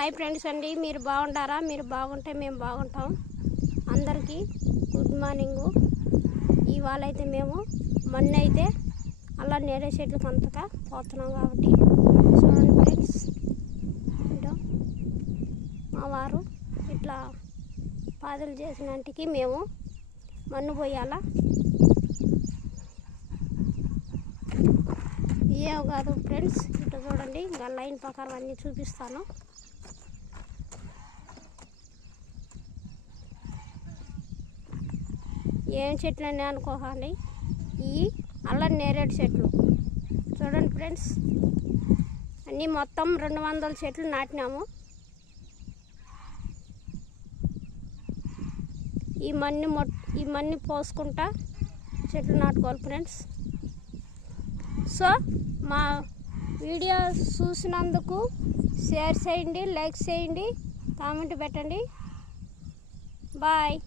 Hi friends అండి, మీరు బాగుంటారా? మీరు బాగుంటే మేము బాగుంటాం. అందరికీ గుడ్ మార్నింగు. ఇవాళ అయితే మేము మొన్న అయితే అలా నేరే చెట్లకు అంతగా పోతున్నాం కాబట్టి చూడండి ఫ్రెండ్స్, ఏంటో మా వారు ఇట్లా పాదలు చేసినంటికి మేము మన్ను పోయాలా. ఏం కాదు ఫ్రెండ్స్, ఇట్లా చూడండి, ఇంకా లైన్ ప్రకారం అన్నీ చూపిస్తాను. ఏం చెట్లు అని అనుకోకండి, ఈ అల్లం నేరేడు చెట్లు చూడండి ఫ్రెండ్స్, అన్నీ మొత్తం 200 చెట్లు నాటినాము. ఈ మన్ని పోసుకుంటా చెట్లు నాటుకోవాలి ఫ్రెండ్స్. సో మా వీడియో చూసినందుకు షేర్ చేయండి, లైక్ చేయండి, కామెంట్ పెట్టండి. బాయ్.